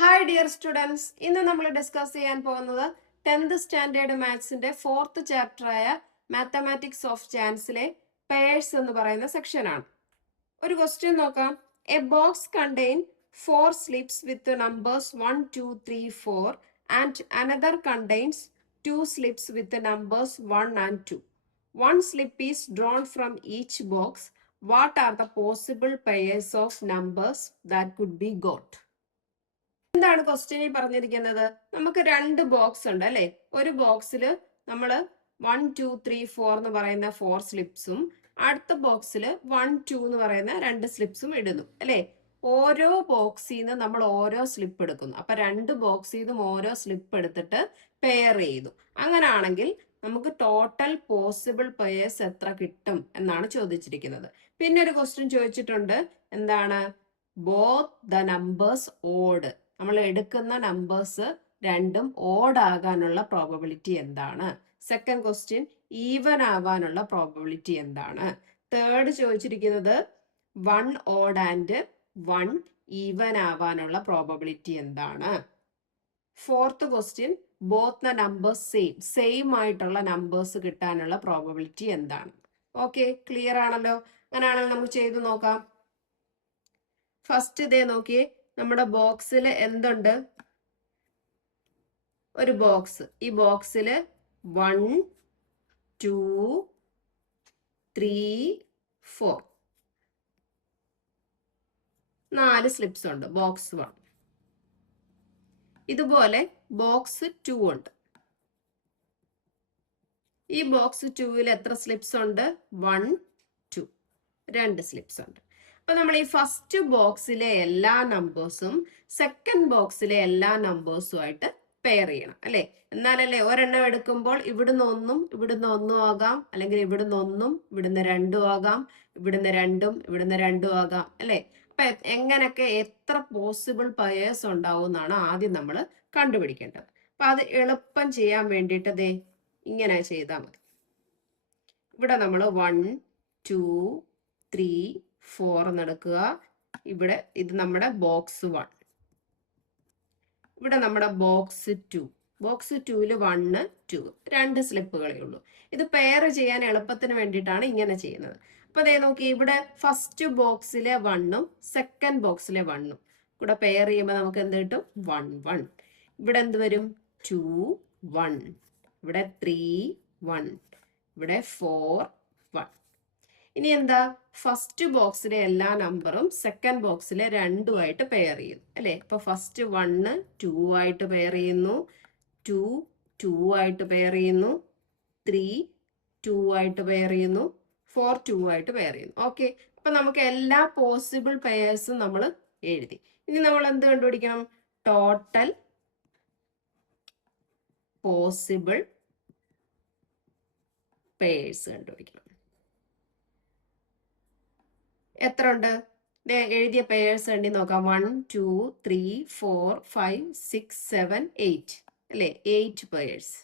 Hi dear students, ഇന്ന് നമ്മൾ discuss ചെയ്യാൻ പോകുന്നത് 10th സ്റ്റാൻഡേർഡ് മാത്സിന്റെ 4th ചാപ്റ്ററായ മാത്തമാറ്റിക്സ് ഓഫ് ചാൻസിലെ പെയർസ് എന്ന് പറയുന്ന സെക്ഷനാണ്. ഒരു ക്വസ്റ്റ്യൻ നോക്കാം. A box contain 4 slips with numbers 1, 2, 3, 4 and another contains 2 slips with numbers 1 and 2. One slip is drawn from each box. What are the possible pairs of numbers that could be got? എന്താണ് ക്വസ്റ്റ്യനിൽ പറഞ്ഞിരിക്കുന്നത്? നമുക്ക് രണ്ട് box ഉണ്ട് അല്ലെ. ഒരു ബോക്സിൽ നമ്മൾ 1, 2, 3, 4 എന്ന് പറയുന്ന 4 സ്ലിപ്സും അടുത്ത ബോക്സിൽ 1, 2 എന്ന് പറയുന്ന 2 സ്ലിപ്സും ഇടുന്നു അല്ലെ. ഓരോ ബോക്സിൽ നിന്ന് നമ്മൾ ഓരോ സ്ലിപ്പ് എടുക്കുന്നു. അപ്പൊ രണ്ട് ബോക്സിൽ നിന്നും ഓരോ സ്ലിപ്പ് എടുത്തിട്ട് പെയർ ചെയ്തു. അങ്ങനാണെങ്കിൽ നമുക്ക് ടോട്ടൽ പോസിബിൾ പെയേഴ്സ് എത്ര കിട്ടും എന്നാണ് ചോദിച്ചിരിക്കുന്നത്. പിന്നെ ഒരു ക്വസ്റ്റ്യൻ ചോദിച്ചിട്ടുണ്ട്, എന്താണ്? Both the numbers odd. നമ്മൾ എടുക്കുന്ന നമ്പേഴ്സ് രണ്ടും ഓഡ് ആകാനുള്ള പ്രോബബിലിറ്റി എന്താണ്? സെക്കൻഡ് ക്വസ്റ്റ്യൻ, ഈവൻ ആവാനുള്ള പ്രോബബിലിറ്റി എന്താണ്? തേർഡ് ചോദിച്ചിരിക്കുന്നത് 1 ഓഡ് ആൻഡ് 1 ഈവൻ ആവാനുള്ള പ്രോബബിലിറ്റി എന്താണ്? Fourth question, both the numbers same ആയിട്ടുള്ള നമ്പേഴ്സ് കിട്ടാനുള്ള പ്രോബബിലിറ്റി എന്താണ്? ഓക്കെ, ക്ലിയർ ആണല്ലോ. അങ്ങനെയാണെങ്കിൽ നമുക്ക് ചെയ്തു നോക്കാം. ഫസ്റ്റ് ഇതേ നോക്കിയേ, നമ്മുടെ ബോക്സിൽ എന്തുണ്ട്? ഒരു ബോക്സ്. ഈ ബോക്സിൽ 1, 2, 3, 4 4 സ്ലിപ്സ് ഉണ്ട് ബോക്സ് 1. ഇതുപോലെ ബോക്സ് 2 ഉണ്ട്. ഈ ബോക്സ് 2ൽ എത്ര സ്ലിപ്സ് ഉണ്ട്? 1, 2 2 സ്ലിപ്സ് ഉണ്ട്. അപ്പൊ നമ്മൾ ഈ ഫസ്റ്റ് ബോക്സിലെ എല്ലാ നമ്പേഴ്സും സെക്കൻഡ് ബോക്സിലെ എല്ലാ നമ്പേഴ്സുമായിട്ട് പെയർ ചെയ്യണം അല്ലെ. എന്നാലല്ലേ ഒരെണ്ണം എടുക്കുമ്പോൾ ഇവിടുന്ന് ഒന്നും ആകാം, അല്ലെങ്കിൽ ഇവിടുന്ന് 1, ഇവിടുന്ന് 2 ആകാം, ഇവിടുന്ന് 2, ഇവിടുന്ന് 2 ആകാം അല്ലെ. അപ്പൊ എങ്ങനെയൊക്കെ എത്ര പോസിബിൾ പെയേഴ്സ് ഉണ്ടാവും എന്നാണ് ആദ്യം നമ്മൾ കണ്ടുപിടിക്കേണ്ടത്. അപ്പൊ അത് എളുപ്പം ചെയ്യാൻ വേണ്ടിയിട്ട് ദേ ഇങ്ങനെ ചെയ്താൽ മതി. ഇവിടെ നമ്മൾ 1, 2, 3, 4 നടക്കുക. ഇവിടെ ഇത് നമ്മുടെ ബോക്സ് 1. ഇവിടെ നമ്മുടെ ബോക്സ് 2. ബോക്സ് 2ൽ 1, 2 2 സ്ലിപ്പുകളേ ഉള്ളൂ. ഇത് പെയർ ചെയ്യാൻ എളുപ്പത്തിന് വേണ്ടിയിട്ടാണ് ഇങ്ങനെ ചെയ്യുന്നത്. അപ്പൊ അതേ നോക്കി, ഇവിടെ ഫസ്റ്റ് ബോക്സിലെ 1ഉം സെക്കൻഡ് ബോക്സിലെ 1ഉം കൂടെ പെയർ ചെയ്യുമ്പോൾ നമുക്ക് എന്ത് കിട്ടും? 1, 1. ഇവിടെ എന്ത് വരും? 2, 1. ഇവിടെ 3, 1. ഇവിടെ 4, 1. ഇനി എന്താ? ഫസ്റ്റ് ബോക്സിലെ എല്ലാ നമ്പറും സെക്കൻഡ് ബോക്സിലെ 2ആയിട്ട് പെയർ ചെയ്യുന്നു അല്ലെ. ഇപ്പൊ ഫസ്റ്റ് 1 2 ആയിട്ട് പെയർ ചെയ്യുന്നു, 2 2 ആയിട്ട് പെയർ ചെയ്യുന്നു, 3 2 ആയിട്ട് പെയർ ചെയ്യുന്നു, 4 2 ആയിട്ട് പെയർ ചെയ്യുന്നു. ഓക്കെ, അപ്പൊ നമുക്ക് എല്ലാ പോസിബിൾ പെയേഴ്സും നമ്മൾ എഴുതി. ഇനി നമ്മൾ എന്ത് കണ്ടുപിടിക്കണം? ടോട്ടൽ പോസിബിൾ പെയേഴ്സ് കണ്ടുപിടിക്കണം. എത്ര ഉണ്ട്? എഴുതിയ പെയേഴ്സ് എണ്ണി നോക്കാം. 1, 2, 3, 4, 5, 6, 7, 8 അല്ലെ. 8 പെയേഴ്സ്.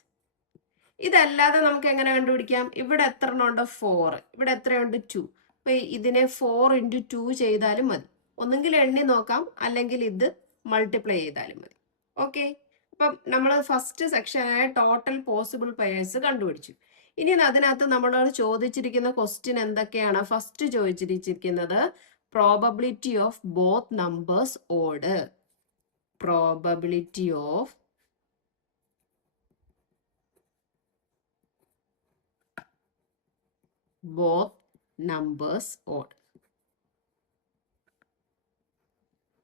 ഇതല്ലാതെ നമുക്ക് എങ്ങനെ കണ്ടുപിടിക്കാം? ഇവിടെ എത്ര ഉണ്ട്? 4. ഇവിടെ എത്രയുണ്ട്? 2. അപ്പൊ ഇതിനെ 4 × 2 ചെയ്താലും മതി. ഒന്നുകിൽ എണ്ണി നോക്കാം, അല്ലെങ്കിൽ ഇത് മൾട്ടിപ്ലൈ ചെയ്താലും മതി. ഓക്കെ, അപ്പം നമ്മൾ ഫസ്റ്റ് സെക്ഷനായ ടോട്ടൽ പോസിബിൾ പെയേഴ്സ് കണ്ടുപിടിച്ചു. ഇനി അതിനകത്ത് നമ്മളോട് ചോദിച്ചിരിക്കുന്ന ക്വസ്റ്റ്യൻ എന്തൊക്കെയാണ്? ഫസ്റ്റ് ചോദിച്ചിരിക്കുന്നത് probability of both numbers odd. Probability of both numbers odd.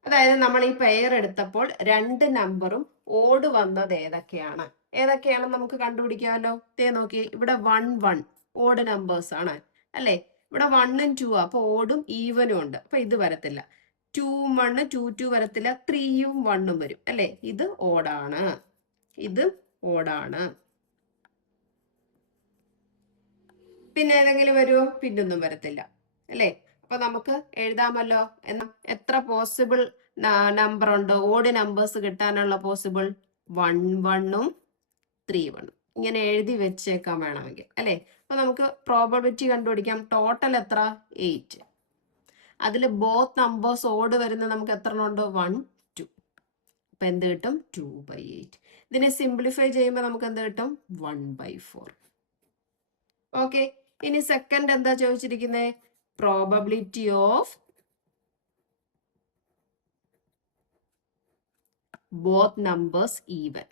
അതായത് നമ്മൾ ഈ പെയർ എടുത്തപ്പോൾ 2 നമ്പറും ഓഡ് വന്നത് ഏതൊക്കെയാണെന്ന് നമുക്ക് കണ്ടുപിടിക്കാമല്ലോ. തേ നോക്കി, ഇവിടെ 1, 1 ഓഡ് നമ്പേഴ്സ് ആണ് അല്ലെ. ഇവിടെ 1 ഉം 2 അപ്പൊ ഓടും ഈവനും ഉണ്ട്. അപ്പൊ ഇത് വരത്തില്ല. 2 1 2 2 വരത്തില്ല. 3 1 വരും അല്ലെ. ഇത് ഓടാണ്, ഇത് ഓടാണ്. പിന്നെ ഏതെങ്കിലും വരുമോ? പിന്നൊന്നും വരത്തില്ല അല്ലെ. അപ്പൊ നമുക്ക് എഴുതാമല്ലോ. എത്ര പോസിബിൾ നമ്പർ ഉണ്ട്? ഓഡ് നമ്പേഴ്സ് കിട്ടാനുള്ള പോസിബിൾ 1 1ഉം 3 1ഉം. ഇങ്ങനെ എഴുതി വെച്ചേക്കാൻ വേണമെങ്കിൽ അല്ലെ. അപ്പൊ നമുക്ക് പ്രോബബിലിറ്റി കണ്ടുപിടിക്കാം. ടോട്ടൽ എത്ര? 8. അതിൽ ബോത്ത് നമ്പേഴ്സ് ഓഡ് വരുന്ന നമുക്ക് എത്ര ഉണ്ട്? 1 2. അപ്പൊ എന്ത് കിട്ടും? 2/8. ഇതിനെ സിംപ്ലിഫൈ ചെയ്യുമ്പോൾ നമുക്ക് എന്ത് കിട്ടും? 1/4. ഓക്കെ, ഇനി സെക്കൻഡ് എന്താ ചോദിച്ചിരിക്കുന്നത്? Probability of both numbers even.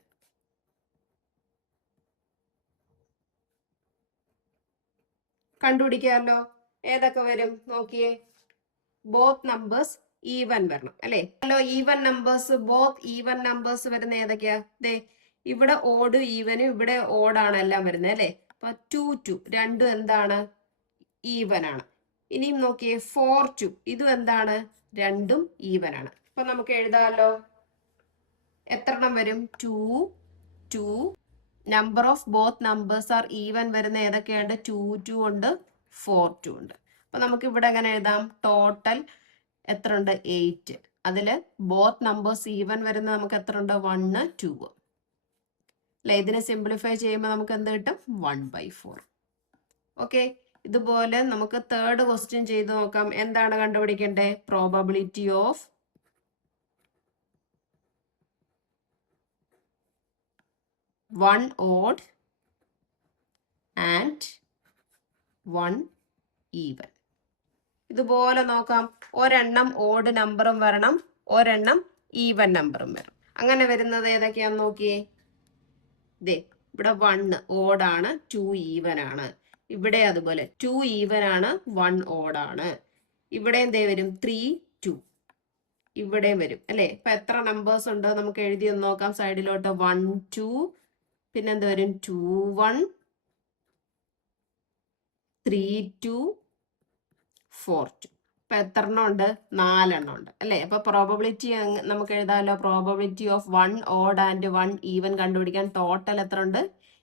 കണ്ടുപിടിക്കാമല്ലോ. ഏതൊക്കെ വരും നോക്കിയേ. ബോത്ത് നമ്പേഴ്സ് ഈവൻ വരണം അല്ലേ? Hello, even numbers, both even numbers വരുന്ന ഏതൊക്കെയാ? ദേ ഇവിടെ ഓടും ഈവനും ഇവിടെ ഓടാണ് എല്ലാം വരുന്നത് അല്ലേ? അപ്പൊ 2 2 രണ്ടും എന്താണ്? ഈവൻ ആണ്. ഇനിയും നോക്കിയേ 4 2 ഇതും എന്താണ്? രണ്ടും ഈവൻ ആണ്. അപ്പൊ നമുക്ക് എഴുതാമല്ലോ. എത്ര എണ്ണം വരും? 2 2. Number of both numbers are even വരുന്ന ഏതൊക്കെയുണ്ട്? 2 2 ഉണ്ട്, 4 2 ഉണ്ട്. അപ്പൊ നമുക്ക് ഇവിടെ എങ്ങനെ എഴുതാം? ടോട്ടൽ എത്ര ഉണ്ട്? 8. അതില് ബോത്ത് നമ്പേഴ്സ് ഈവൻ വരുന്ന നമുക്ക് എത്ര ഉണ്ട്? 1 2 അല്ലെ? ഇതിനെ സിംപ്ലിഫൈ ചെയ്യുമ്പോൾ നമുക്ക് എന്ത് കിട്ടും? 1/4. ഓക്കെ, ഇതുപോലെ നമുക്ക് തേർഡ് ക്വസ്റ്റ്യൻ ചെയ്ത് നോക്കാം. എന്താണ് കണ്ടുപിടിക്കേണ്ടത്? Probability of one odd and one even. ഇതുപോലെ നോക്കാം. ഒരെണ്ണം ഓഡ് നമ്പറും വരണം, ഒരെണ്ണം ഈവൻ നമ്പറും വരണം. അങ്ങനെ വരുന്നത് ഏതൊക്കെയാന്ന് നോക്കിയേ. ദേ ഇവിടെ 1 ഓഡാണ്, 2 ഈവൻ ആണ്. ഇവിടെ അതുപോലെ 2 ഈവൻ ആണ്, 1 ഓഡാണ്. ഇവിടെ എന്തേ വരും? 3 2. ഇവിടെയും വരും അല്ലേ? ഇപ്പൊ എത്ര നമ്പേഴ്സ് ഉണ്ട് നമുക്ക് എഴുതി ഒന്ന് നോക്കാം. സൈഡിലോട്ട് 1 2, പിന്നെ എന്ത് വരും? 2 1 3 2 4 2. ഇപ്പൊ എത്ര എണ്ണം ഉണ്ട്? 4 എണ്ണം ഉണ്ട് അല്ലേ? അപ്പൊ പ്രോബബിലിറ്റി നമുക്ക് എഴുതാമല്ലോ. Probability of 1 odd and 1 even കണ്ടുപിടിക്കാൻ ടോട്ടൽ എത്ര ഉണ്ട്?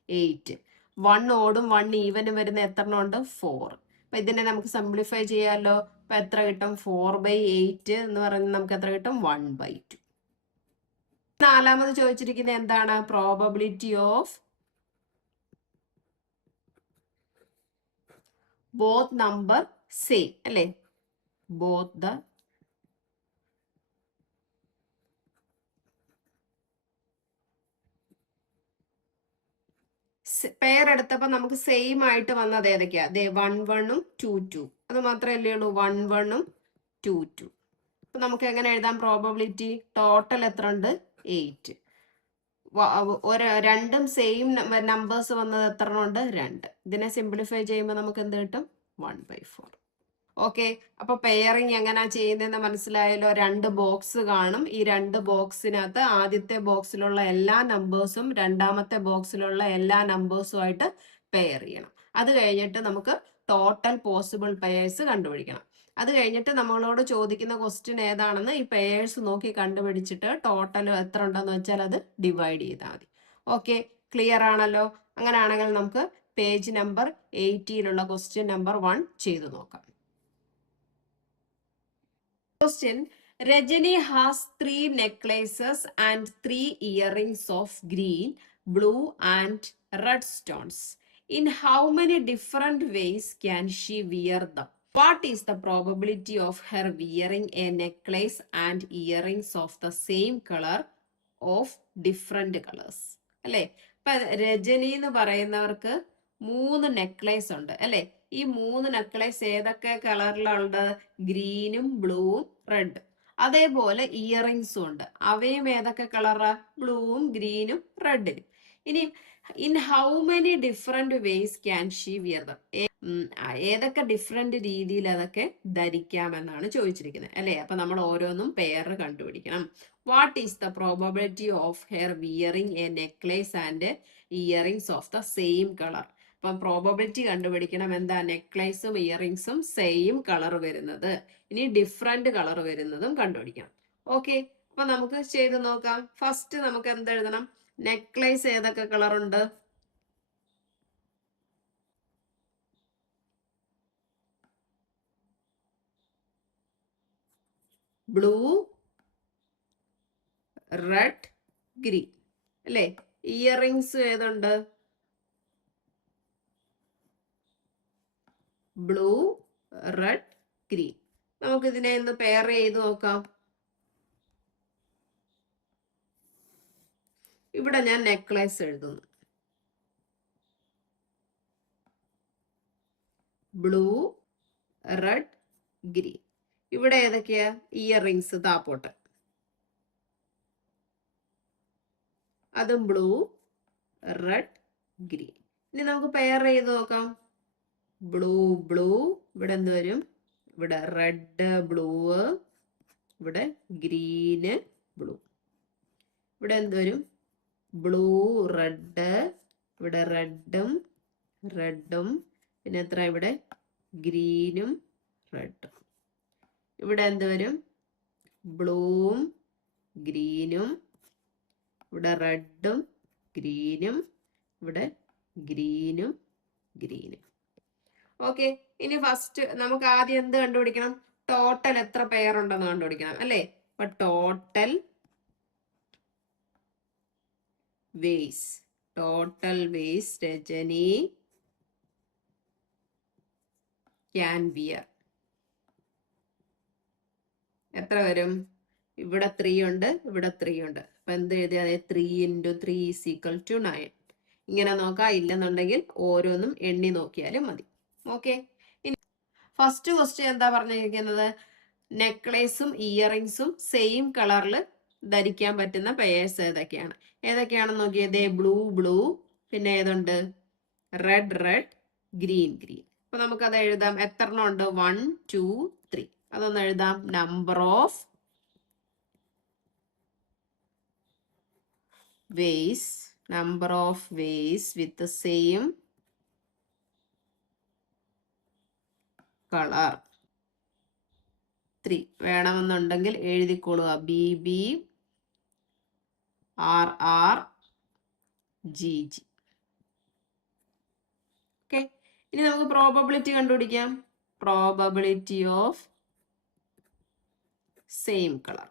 8. 1 ഓടും 1 ഈവനും വരുന്ന എത്ര എണ്ണം ഉണ്ട്? 4. അപ്പൊ ഇതിനെ നമുക്ക് സിംപ്ലിഫൈ ചെയ്യാമല്ലോ. അപ്പൊ എത്ര കിട്ടും? 4/8 എന്ന് പറയുന്നത് നമുക്ക് എത്ര കിട്ടും? 1/2. നാലാമത് ചോദിച്ചിരിക്കുന്നത് എന്താണ്? Probability of both number same അല്ലേ? ബോത്ത് ദ പെയർ എടുത്തപ്പോ നമുക്ക് സെയിം ആയിട്ട് വന്നത് ഏതൊക്കെയാ? ദേ 1 1 2 2. അത് മാത്രമല്ലേ ഉള്ളൂ? 1 1 2 2. അപ്പൊ നമുക്ക് എങ്ങനെ എഴുതാം പ്രോബബിലിറ്റി? ടോട്ടൽ എത്ര ഉണ്ട്? 8. രണ്ടും സെയിം നമ്പേഴ്സ് വന്നത് എത്ര ഉണ്ട്? 2. ഇതിനെ സിംപ്ലിഫൈ ചെയ്യുമ്പോൾ നമുക്ക് എന്ത് കിട്ടും? 1/4. ഓക്കെ, അപ്പൊ പെയറിങ് എങ്ങനെയാ ചെയ്യുന്നതെന്ന് മനസ്സിലായല്ലോ. 2 ബോക്സ് കാണും. ഈ 2 ബോക്സിനകത്ത് ആദ്യത്തെ ബോക്സിലുള്ള എല്ലാ നമ്പേഴ്സും രണ്ടാമത്തെ ബോക്സിലുള്ള എല്ലാ നമ്പേഴ്സുമായിട്ട് പെയർ ചെയ്യണം. അത് കഴിഞ്ഞിട്ട് നമുക്ക് ടോട്ടൽ പോസിബിൾ പെയേഴ്സ് കണ്ടുപിടിക്കണം. അത് കഴിഞ്ഞിട്ട് നമ്മളോട് ചോദിക്കുന്ന ക്വസ്റ്റ്യൻ ഏതാണെന്ന് ഈ പെയേഴ്സ് നോക്കി കണ്ടുപിടിച്ചിട്ട് ടോട്ടൽ എത്ര ഉണ്ടെന്ന് വെച്ചാൽ അത് ഡിവൈഡ് ചെയ്താൽ മതി. ഓക്കെ, ക്ലിയർ ആണല്ലോ? അങ്ങനെയാണെങ്കിൽ നമുക്ക് പേജ് നമ്പർ 80 ക്വസ്റ്റ്യൻ നമ്പർ 1 ചെയ്തു നോക്കാം. Question: Rajani has 3 necklaces and 3 earrings of green, blue, and red stones. In how many different ways can she wear them? What is the probability of her wearing a necklace and earrings of the same color of different colors? അല്ലേ? ഇപ്പൊ രജനി എന്ന് പറയുന്നവർക്ക് 3 necklace ഉണ്ട് അല്ലേ? ഈ 3 necklace ഏതൊക്കെ കളറിലുണ്ട്? ഗ്രീനും ബ്ലൂവും റെഡ്. അതേപോലെ ഇയറിങ്സും ഉണ്ട്. അവയും ഏതൊക്കെ കളറാ? ബ്ലൂവും ഗ്രീനും റെഡിനും. ഇനി in how many different ways can she wear them? ഏതൊക്കെ ഡിഫറെന്റ് രീതിയിൽ അതൊക്കെ ധരിക്കാമെന്നാണ് ചോദിച്ചിരിക്കുന്നത് അല്ലേ? അപ്പൊ നമ്മൾ ഓരോന്നും പെയർ കണ്ടുപിടിക്കണം. What is the probability of hair wearing A necklace and earrings of the same colour? അപ്പം പ്രോബബിലിറ്റി കണ്ടുപിടിക്കണം. എന്താ? നെക്ലേസും ഇയറിങ്സും സെയിം കളർ വരുന്നത്, ഇനി ഡിഫറെന്റ് കളർ വരുന്നതും കണ്ടുപിടിക്കണം. ഓക്കെ, അപ്പൊ നമുക്ക് ചെയ്ത് നോക്കാം. ഫസ്റ്റ് നമുക്ക് എന്തെഴുതണം? നെക്ലേസ് ഏതൊക്കെ കളർ ഉണ്ട്? ബ്ലൂ, റെഡ്, ഗ്രീൻ അല്ലേ? ഇയറിങ്സ് ഏതുണ്ട്? Blue, red, green. നമുക്ക് ഇതിനെ ഒന്ന് പെയർ ചെയ്ത് നോക്കാം. ഇവിടെ ഞാൻ നെക്ലേസ് എഴുതുന്നു. Blue, red, green. ഇവിടെ ഏതൊക്കെയാ? ഇയർ റിങ്സ് താപ്പോട്ട്, അതും ബ്ലൂ, റെഡ്, ഗ്രീൻ. ഇനി നമുക്ക് പെയർ ചെയ്ത് നോക്കാം. ബ്ലൂ ബ്ലൂ, ഇവിടെ എന്ത് വരും? ഇവിടെ റെഡ് ബ്ലൂ, ഇവിടെ ഗ്രീന് ബ്ലൂ. ഇവിടെ എന്ത് വരും? ബ്ലൂ റെഡ്, ഇവിടെ റെഡും റെഡും, പിന്നെ എത്ര? ഇവിടെ ഗ്രീനും റെഡും. ഇവിടെ എന്ത് വരും? ബ്ലൂവും ഗ്രീനും, ഇവിടെ റെഡും ഗ്രീനും, ഇവിടെ ഗ്രീനും ഗ്രീനും. ഓക്കെ, ഇനി ഫസ്റ്റ് നമുക്ക് ആദ്യം എന്ത് കണ്ടുപിടിക്കണം? ടോട്ടൽ എത്ര പെയർ ഉണ്ടെന്ന് കണ്ടുപിടിക്കണം അല്ലേ? അപ്പൊ total ways Rajani can wear. എത്ര വരും? ഇവിടെ 3 ഉണ്ട്, ഇവിടെ 3 ഉണ്ട്. അപ്പൊ എന്ത് എഴുതിയാൽ 3 × 3 = 9. ഇങ്ങനെ നോക്കാം, ഇല്ലെന്നുണ്ടെങ്കിൽ ഓരോന്നും എണ്ണി നോക്കിയാലും മതി. ഓക്കെ, ഇനി ഫസ്റ്റ് ക്വസ്റ്റ്യൻ എന്താ പറഞ്ഞിരിക്കുന്നത്? നെക്ലേസും ഇയറിങ്സും സെയിം കളറിൽ ധരിക്കാൻ പറ്റുന്ന പെയേഴ്സ് ഏതൊക്കെയാണെന്ന് നോക്കിയതേ? ബ്ലൂ ബ്ലൂ, പിന്നെ ഏതുണ്ട്? Red red, green green. അപ്പൊ നമുക്കത് എഴുതാം. എത്ര എണ്ണം ഉണ്ട്? 1 2 3. അതൊന്ന് എഴുതാം. Number of ways with the same color 3. വേണമെന്നുണ്ടെങ്കിൽ എഴുതിക്കൊള്ളുക. BB RR GG. ഓക്കെ, ഇനി നമുക്ക് പ്രോബബിലിറ്റി കണ്ടുപിടിക്കാം. Probability of same colour.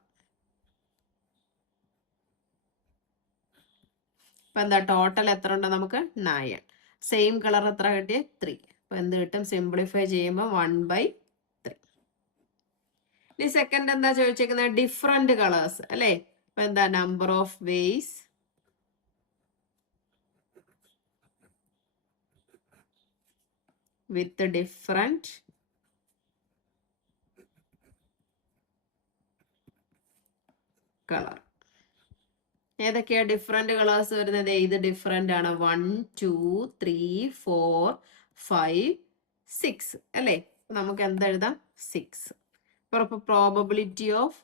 അപ്പൊ എന്താ? ടോട്ടൽ എത്ര ഉണ്ട് നമുക്ക്? 9. സെയിം കളർ എത്ര കിട്ടിയ? 3. അപ്പൊ എന്ത് കിട്ടും? സിംപ്ലിഫൈ ചെയ്യുമ്പോൾ 1/3. ഇനി സെക്കൻഡ് എന്താ ചോദിച്ചേക്കുന്നത്? ഡിഫറെന്റ് കളേഴ്സ് അല്ലേ? അപ്പൊ എന്താ? Number of ways with different colour. ഏതൊക്കെയാ ഡിഫറെന്റ് കളേഴ്സ് വരുന്നത്? ഇത് ഡിഫറെന്റ് ആണ്. 1 2 3 4 5 6 അല്ലേ? നമുക്ക് എന്തെഴുതാം? 6. അപ്പൊ പ്രോബബിലിറ്റി ഓഫ്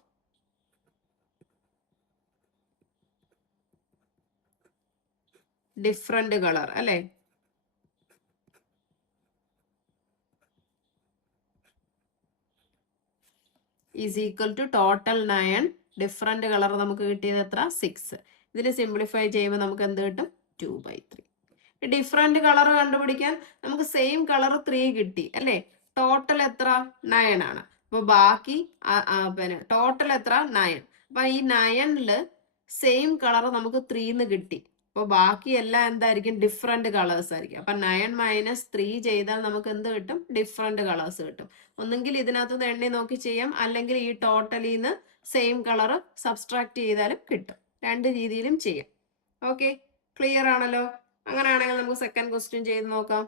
ഡിഫറെന്റ് കളർ അല്ലേ? Is equal to total 9. Different colour നമുക്ക് കിട്ടിയത് എത്ര? 6. ഇതിന് സിംപ്ലിഫൈ ചെയ്യുമ്പോൾ നമുക്ക് എന്ത് കിട്ടും? 2/3. ഡിഫറെന്റ് കളർ കണ്ടുപിടിക്കാൻ നമുക്ക് സെയിം കളർ 3 കിട്ടി അല്ലേ? ടോട്ടൽ എത്ര? 9 ആണ്. അപ്പൊ ബാക്കി പിന്നെ ടോട്ടൽ എത്ര? 9. അപ്പൊ ഈ 9ല് സെയിം കളർ നമുക്ക് 3 കിട്ടി. അപ്പൊ ബാക്കി എല്ലാം എന്തായിരിക്കും? ഡിഫറെന്റ് കളേഴ്സ് ആയിരിക്കും. അപ്പൊ 9 - 3 ചെയ്താൽ നമുക്ക് എന്ത് കിട്ടും? ഡിഫറെന്റ് കളേഴ്സ് കിട്ടും. ഒന്നെങ്കിൽ ഇതിനകത്തുനിന്ന് എണ്ണി നോക്കി ചെയ്യാം, അല്ലെങ്കിൽ ഈ ടോട്ടലിൽ നിന്ന് സെയിം കളർ സബ്സ്ട്രാക്ട് ചെയ്താലും കിട്ടും. രണ്ട് രീതിയിലും ചെയ്യാം. ഓക്കെ, ക്ലിയർ ആണല്ലോ? അങ്ങനെയാണെങ്കിൽ നമുക്ക് സെക്കൻഡ് ക്വസ്റ്റ്യൻ ചെയ്ത് നോക്കാം.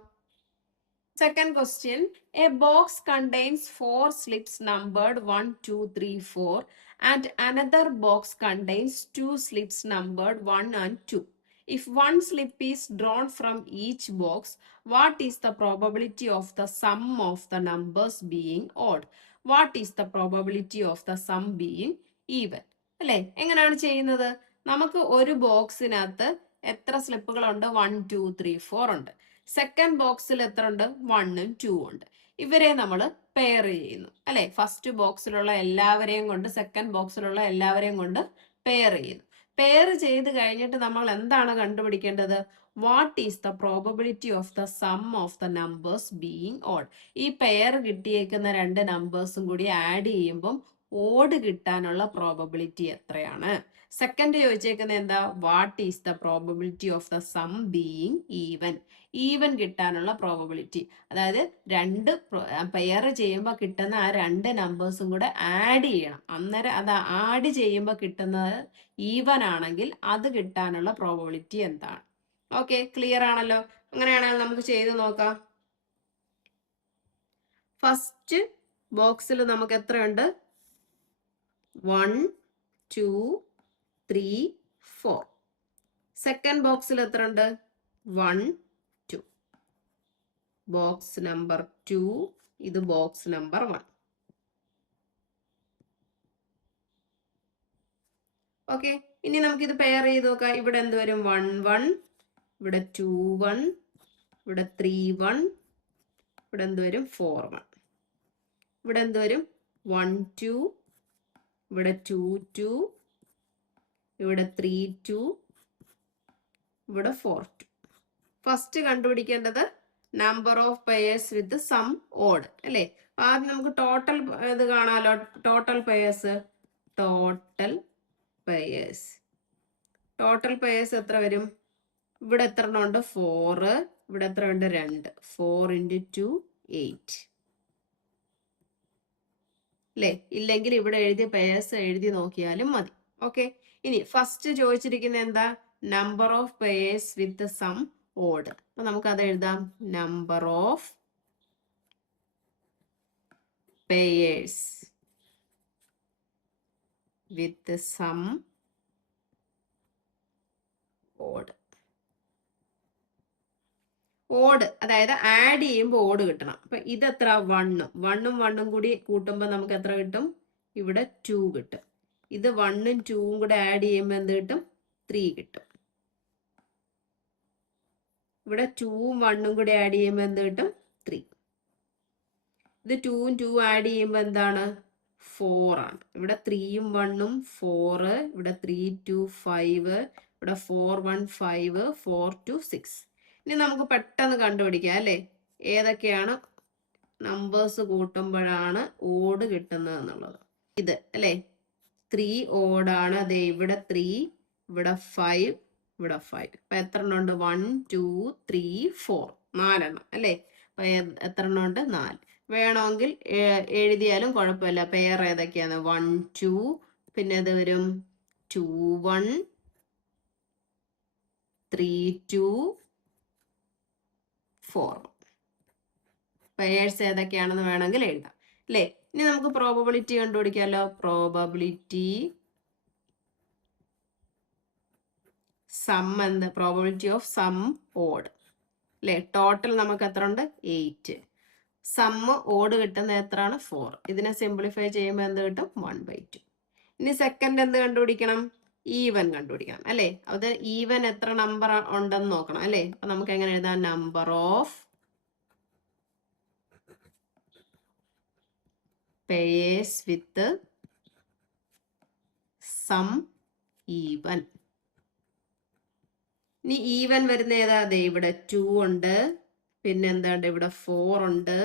Second question, a box contains 4 slips numbered 1 2 3 4 and another box contains 2 slips numbered 1 and 2. If one slip is drawn from each box, what is the probability of the sum of the numbers being odd? What is the probability of the sum being even? അല്ലേ? എങ്ങനെയാണ് ചെയ്യുന്നത്? നമുക്ക് ഒരു ബോക്സിനകത്ത് എത്ര സ്ലിപ്പുകളുണ്ട്? 1 2 3 4 ഉണ്ട്. Second ബോക്സിൽ എത്ര ഉണ്ട്? 1ഉം 2ഉം ഉണ്ട്. ഇവരെ നമ്മൾ പെയർ ചെയ്യുന്നു അല്ലെ? ഫസ്റ്റ് ബോക്സിലുള്ള എല്ലാവരെയും കൊണ്ട് സെക്കൻഡ് ബോക്സിലുള്ള എല്ലാവരെയും കൊണ്ട് പെയർ ചെയ്യുന്നു. പെയർ ചെയ്ത് കഴിഞ്ഞിട്ട് നമ്മൾ എന്താണ് കണ്ടുപിടിക്കേണ്ടത്? What is the probability of the sum of the numbers being odd? ഈ പെയർ കിട്ടിയേക്കുന്ന രണ്ട് നമ്പേഴ്സും കൂടി ആഡ് ചെയ്യുമ്പം ഓഡ് കിട്ടാനുള്ള പ്രോബബിലിറ്റി എത്രയാണ്? സെക്കൻഡ് ചോദിച്ചേക്കുന്നത് എന്താ? What is the probability of the sum being even? Even കിട്ടാനുള്ള പ്രോബബിലിറ്റി, അതായത് രണ്ട് പെയർ ചെയ്യുമ്പോൾ കിട്ടുന്ന ആ രണ്ട് നമ്പേഴ്സും കൂടെ ആഡ് ചെയ്യണം. അന്നേരം അത് ആഡ് ചെയ്യുമ്പോൾ കിട്ടുന്നത് ഈവൻ ആണെങ്കിൽ അത് കിട്ടാനുള്ള പ്രോബബിലിറ്റി എന്താണ്? ഓക്കെ, ക്ലിയർ ആണല്ലോ? അങ്ങനെയാണെങ്കിൽ നമുക്ക് ചെയ്ത് നോക്കാം. ഫസ്റ്റ് ബോക്സിൽ നമുക്ക് എത്രയുണ്ട്? 1 2 3 4. സെക്കൻഡ് ബോക്സിൽ എത്ര ഉണ്ട്? 1 2. ബോക്സ് നമ്പർ 2, ഇത് ബോക്സ് നമ്പർ 1. ഓക്കെ, ഇനി നമുക്ക് ഇത് പെയർ ചെയ്ത് നോക്കാം. ഇവിടെ എന്ത് വരും? 1 1, ഇവിടെ 2 1, ഇവിടെ 3 1, ഇവിടെ എന്ത് വരും? 4 1. ഇവിടെ എന്ത് വരും? 1 2, ഇവിടെ 2 2, ഇവിടെ 3 2, ഇവിടെ 4 2. ഫസ്റ്റ് കണ്ടുപിടിക്കേണ്ടത് number of pairs with sum odd അല്ലേ? ആദ്യം നമുക്ക് ടോട്ടൽ ഇത് കാണാമല്ലോ. ടോട്ടൽ പെയേഴ്സ്, ടോട്ടൽ പെയേഴ്സ് എത്ര വരും? ഇവിടെ എത്ര എണ്ണം ഉണ്ട്? 4. ഇവിടെ എത്ര ഉണ്ട്? 2. 4 × 2 8 അല്ലേ? ഇല്ലെങ്കിൽ ഇവിടെ എഴുതിയ പെയേഴ്സ് എഴുതി നോക്കിയാലും മതി. ഓക്കെ, ഇനി ഫസ്റ്റ് ചോദിച്ചിരിക്കുന്നത് എന്താ? Number of pairs with sum odd. അപ്പൊ നമുക്ക് അത് എഴുതാം. Number of pairs with sum odd. Odd അതായത് ആഡ് ചെയ്യുമ്പോൾ ഓഡ് കിട്ടണം. അപ്പൊ ഇതെത്ര? 1 1ഉം 1ഉം കൂടി കൂട്ടുമ്പോൾ നമുക്ക് എത്ര കിട്ടും? ഇവിടെ 2 കിട്ടും. ഇത് 1ഉം 2ഉം കൂടെ ആഡ് ചെയ്യുമ്പോൾ എന്ത് കിട്ടും? 3 കിട്ടും. ഇവിടെ 2ഉം 1ഉം കൂടി ആഡ് ചെയ്യുമ്പോൾ എന്ത് കിട്ടും? 3. ഇത് 2ഉം 2ഉം ആഡ് ചെയ്യുമ്പോൾ എന്താണ്? 4 ആണ്. ഇവിടെ 3ഉം 1ഉം 4, ഇവിടെ 3 2 5, ഇവിടെ 4 1 5, 4 2 6. ഇനി നമുക്ക് പെട്ടെന്ന് കണ്ടുപിടിക്കാം അല്ലേ, ഏതൊക്കെയാണ് നമ്പേഴ്സ് കൂട്ടുമ്പോഴാണ് ഓഡ് കിട്ടുന്നത് എന്നുള്ളത്. ഇത് അല്ലേ 3 ഓടാണ്. അതെ, ഇവിടെ 3, ഇവിടെ 5, ഇവിടെ 5. അപ്പൊ എത്ര എണ്ണം ഉണ്ട്? 1 2 3 4, 4 എണ്ണം അല്ലേ? അപ്പൊ എത്ര എണ്ണം ഉണ്ട്? 4. വേണമെങ്കിൽ എഴുതിയാലും കുഴപ്പമില്ല. പെയർ ഏതൊക്കെയാണ്? 1 2, പിന്നെ ഇത് വരും 2 1, 3 2 4. പെയേഴ്സ് ഏതൊക്കെയാണെന്ന് വേണമെങ്കിൽ എഴുതാം അല്ലേ? ഇനി നമുക്ക് പ്രോബബിലിറ്റി കണ്ടുപിടിക്കാമല്ലോ. പ്രോബബിലിറ്റി സം എന്ത്? പ്രോബബിലിറ്റി ഓഫ് സം ഓഡ് അല്ലേ? ടോട്ടൽ നമുക്ക് എത്ര ഉണ്ട്? 8. സം ഓഡ് കിട്ടുന്ന എത്രയാണ്? 4. ഇതിനെ സിംപ്ലിഫൈ ചെയ്യുമ്പോൾ എന്ത് കിട്ടും? 1/2. ഇനി സെക്കൻഡ് എന്ത് കണ്ടുപിടിക്കണം? ഈവൻ കണ്ടുപിടിക്കണം അല്ലേ? അത് ഈവൻ എത്ര നമ്പർ ഉണ്ടെന്ന് നോക്കണം അല്ലേ? അപ്പൊ നമുക്ക് എങ്ങനെ എഴുതാം? Number of pairs with sum even. ഇനി ഈവൻ വരുന്ന ഏതാ? അതെ, ഇവിടെ 2 ഉണ്ട്, പിന്നെ എന്താണ്ട് ഇവിടെ 4 ഉണ്ട്,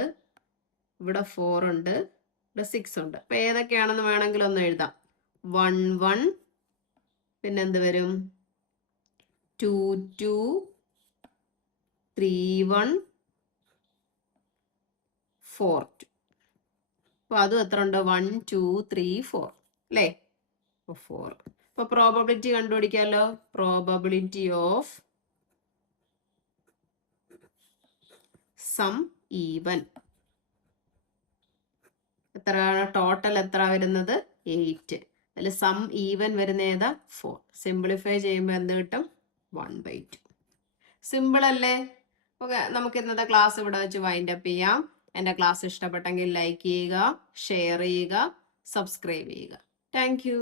ഇവിടെ 4 ഉണ്ട്, ഇവിടെ 6 ഉണ്ട്. അപ്പൊ ഏതൊക്കെയാണെന്ന് വേണമെങ്കിൽ ഒന്ന് എഴുതാം. 1 1, പിന്നെ എന്ത് വരും? 2 2, 3 1, 4 2. അപ്പൊ അതും എത്ര ഉണ്ട്? 1 2 3 4 അല്ലേ? 4. അപ്പൊ പ്രോബബിലിറ്റി കണ്ടുപിടിക്കാമല്ലോ. പ്രോബബിലിറ്റി ഓഫ് സം ഈവൻ എത്രയാണ്? ടോട്ടൽ എത്ര വരുന്നത്? 8. അതിൽ സം ഈവൻ വരുന്ന ഏതാ? 4. സിംപ്ലിഫൈ ചെയ്യുമ്പോൾ എന്ത് കിട്ടും? 1/2. സിമ്പിൾ അല്ലേ? ഓക്കെ, നമുക്ക് ഇന്നത്തെ ക്ലാസ് ഇവിടെ വെച്ച് വൈൻഡ് അപ്പ് ചെയ്യാം. എൻ്റെ ക്ലാസ് ഇഷ്ടപ്പെട്ടെങ്കിൽ ലൈക്ക് ചെയ്യുക, ഷെയർ ചെയ്യുക, സബ്സ്ക്രൈബ് ചെയ്യുക. Thank you.